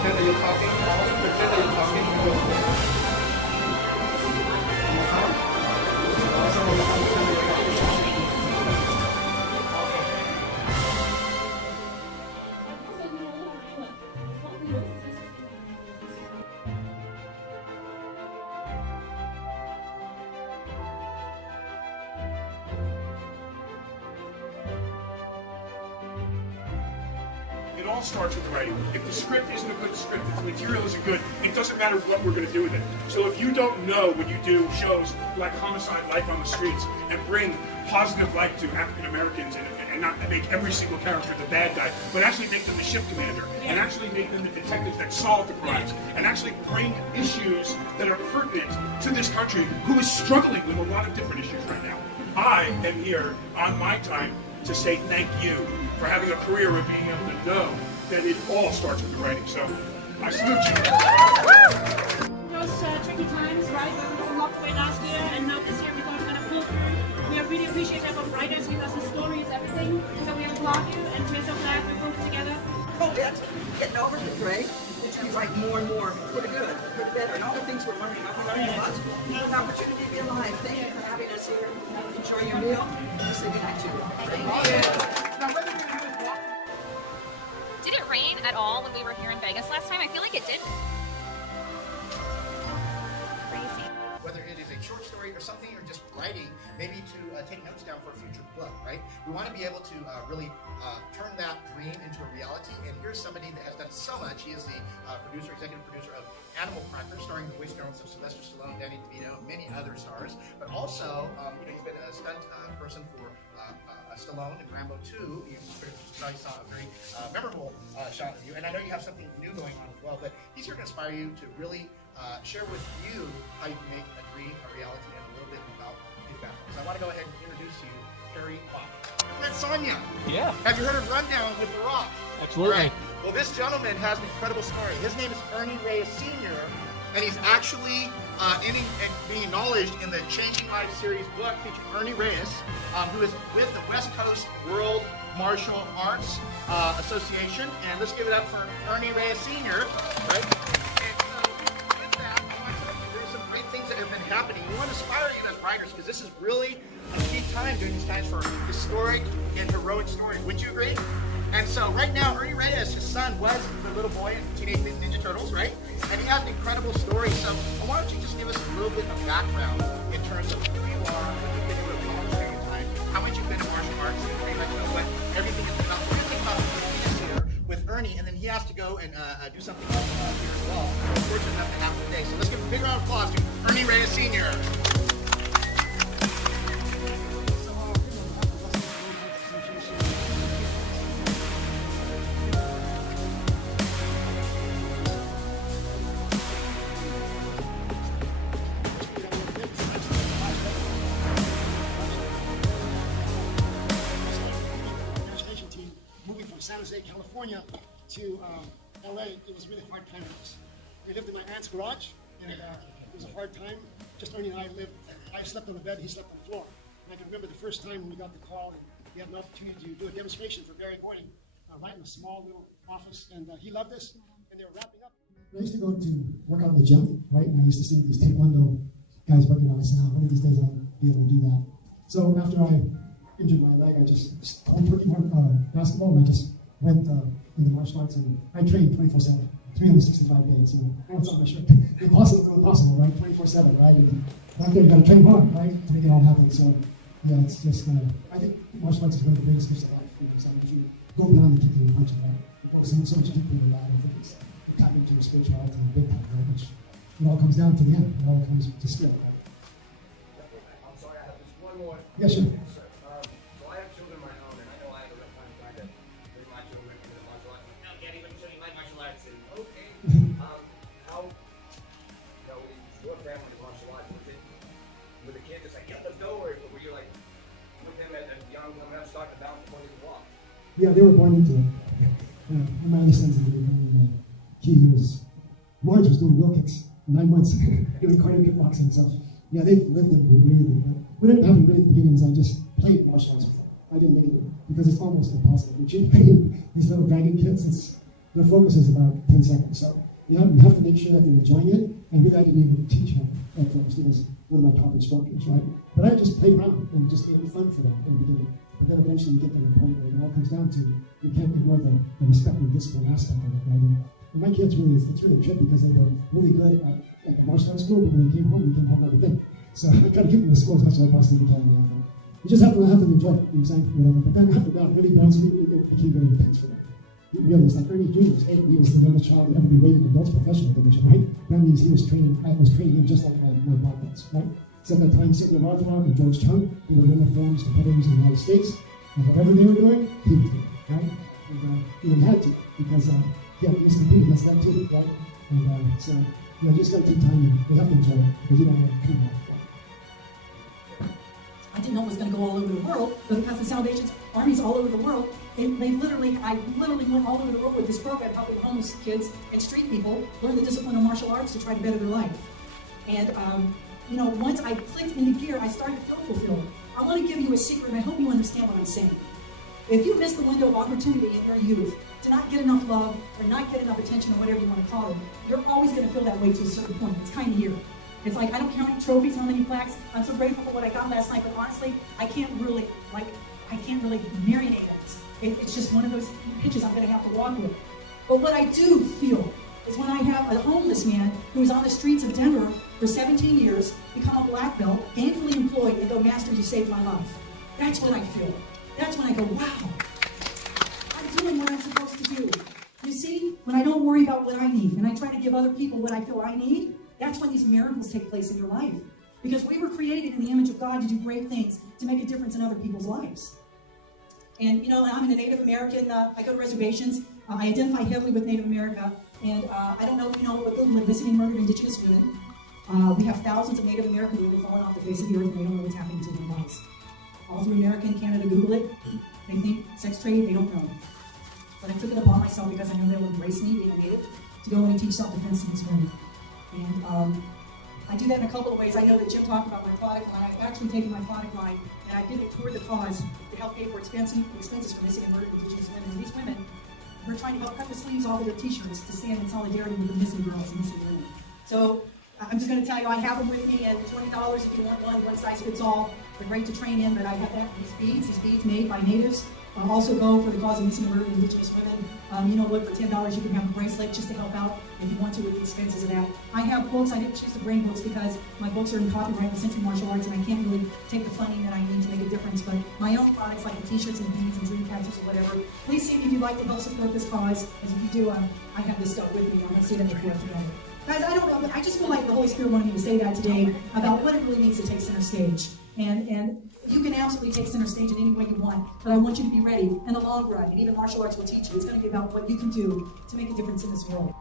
Pretend that you're talking. Pretend that you're talking. Go. One more time. Also, one more time. Pretend that you're talking. It all starts with the writing. If the script isn't a good script, if the material isn't good, it doesn't matter what we're going to do with it. So if you don't know when you do shows like Homicide: Life on the Streets and bring positive light to African Americans and not make every single character the bad guy, but actually make them the ship commander and actually make them the detectives that solve the crimes and actually bring issues that are pertinent to this country who is struggling with a lot of different issues right now. I am here on my time to say thank you for having a career of being able to know that it all starts with the writing. So, I salute you. Those tricky times, right? We were locked away last year, and now this year we're going to kind of pull through. We are really appreciative of writers because the story is everything. So we applaud you, and we're so glad we pulled together. COVID, getting over it, right? It seems like more and more for the good, for the better, and all the things we're learning. We're learning a lot. An opportunity to be alive. Thank you for having us here. Enjoy your meal. Just say good night to you. Thank you. Did it rain at all when we were here in Vegas last time? I feel like it didn't. Crazy. Whether it is a short story or something you're just writing, maybe to take notes down for a future book, right? We want to be able to really turn that dream into a reality. And here's somebody that has done so much. He is the executive producer of Animal Crackers, starring the voice talents of Sylvester Stallone, Danny DeVito, and many other stars. But also, he's been a stunt person for Stallone in Rambo 2. You probably saw a very memorable shot of you. And I know you have something new going on as well. But he's here to inspire you to really share with you how you can make a dream a reality and a little bit about his background. So I want to go ahead and introduce you, Harry Fox. Met Sonia. Yeah. Have you heard of Rundown with The Rock? Absolutely. Right. Well, this gentleman has an incredible story. His name is Ernie Reyes Sr., and he's actually being acknowledged in the Changing Lives series book featuring Ernie Reyes, who is with the West Coast World Martial Arts Association. And let's give it up for Ernie Reyes Sr., right? And so with that, I want to tell you there's some great things that have been happening. We want to inspire you as writers because this is really a key time during these times for historic and heroic stories. Wouldn't you agree? And so right now, Ernie Reyes, his son, was the little boy in Teenage Mutant Ninja Turtles, right? And he has an incredible story. So why don't you just give us a little bit of background in terms of who you are, what you've been doing for a long period of time, how much you've been in martial arts, and pretty much what everything is about. So we're going to think about this here with Ernie, and then he has to go and do something else here as well. We're fortunate enough to have him today. So let's give a big round of applause to Ernie Reyes Sr. San Jose, California to LA, it was really hard time for us. We lived in my aunt's garage, and it was a hard time. Just Ernie and I slept on the bed, he slept on the floor. And I can remember the first time when we got the call, and we had an opportunity to do a demonstration for Barry Morning, right in a small little office, and he loved us, and they were wrapping up. I used to go to work out in the gym, right, and I used to see these Taekwondo guys working out. I said, one of these days I'll be able to do that. So after I injured my leg, I just stopped working basketball, and I just went into martial arts, and I trained 24/7, 365 days. You know, it's not my shirt. The impossible, right? 24/7, right? And back there, you got to train hard, right, to make it all happen. So, yeah, it's just I think martial arts is one of the biggest gifts of life. So if you go beyond the kicking and punching, right? It goes so much deeper than that. I think it's tap into your spirituality and big time, right? Which it all comes down to the end. It all comes to spirit, right? I'm sorry, I have just one more. Yeah, sure. Yeah, they were born into it. My other sons did it. Lawrence was doing wheel kicks 9 months, doing cardio kickboxing. So, yeah, they've lived it and breathed it. But what didn't happen really at the beginning is I just played martial arts with them. I didn't make it because it's almost impossible. If you train these little dragon kids, their focus is about 10 seconds. So you have to make sure that they're enjoying it, and we had to be able to teach him at first. It was one of my top instructors, right? But I just played around and just made it fun for them in the beginning. But then eventually you get to the point where it all comes down to you can't ignore the respect and discipline aspect of it, right? And my kids it's really a trip because they were really good at the martial arts school, but when they came home another day. So I try to keep them in school as much as I possibly can. You just have to enjoy it, you know what I'm saying? Whatever. But then after that, really honestly, it became very intense for them. Really, it's like Ernie Jr. was 8. He was the youngest child to ever be rated in adults professional division, right? That means I was training him just like my black belts, right? So at that time, Sidney Rothrock and George Chung, they were uniforms to competitors in the United States, and whatever they were doing, he was doing, right? And he had to, because he was competing against them too, right? And so, just gotta take time and you have to enjoy it, because you don't want to come off. I didn't know it was going to go all over the world, but because the Salvation Army's all over the world, I literally went all over the world with this program, helping homeless kids and street people learn the discipline of martial arts to try to better their life. And once I clicked into gear, I started to feel fulfilled. I want to give you a secret, and I hope you understand what I'm saying. If you miss the window of opportunity in your youth to not get enough love or not get enough attention or whatever you want to call it, you're always going to feel that way to a certain point. It's kind of here. It's like, I don't count any trophies, how many plaques. I'm so grateful for what I got last night, but honestly, I can't really marinate it. It's just one of those pitches I'm going to have to walk with. But what I do feel is when I have a homeless man who was on the streets of Denver for 17 years, become a black belt, gainfully employed, and go, Master, you saved my life. That's when I feel. That's when I go, wow, I'm doing what I'm supposed to do. You see, when I don't worry about what I need, and I try to give other people what I feel I need, that's when these miracles take place in your life. Because we were created in the image of God to do great things, to make a difference in other people's lives. And I'm a Native American, I go to reservations, I identify heavily with Native America, and I don't know if you know, but we're missing and murdered Indigenous women. We have thousands of Native American women falling off the face of the earth, and they don't know what's happening to their lives. All through America and Canada, Google it. They think sex trade, they don't know. But I took it upon myself because I know they will embrace me, being a Native, to go in and teach self-defense to these women. And I do that in a couple of ways. I know that Jim talked about my product line. I've actually taken my product line and I've given it toward the cause to help pay for expenses for missing and murdered Indigenous women. And these women, we're trying to help cut the sleeves off of their t-shirts to stand in solidarity with the missing girls and missing women. So I'm just going to tell you, I have them with me, and $20 if you want one size fits all. They're great to train in, but I have these beads made by natives. Also go for the cause of missing and murdered Indigenous women. For $10 you can have a bracelet just to help out if you want to with the expenses of that. I have books. I didn't choose to bring books because my books are in copyright in Century Martial Arts and I can't really take the funding that I need to make a difference. But my own products like the t-shirts and beads and dream catchers or whatever, please see me if you'd like to help support this cause. As if you do, I have this stuff with me. I'm going to say that before today. Guys, I don't know. I just feel like the Holy Spirit wanted me to say that today about what it really means to take center stage. And you can absolutely take center stage in any way you want, but I want you to be ready in the long run. And even martial arts will teach you. It's going to be about what you can do to make a difference in this world.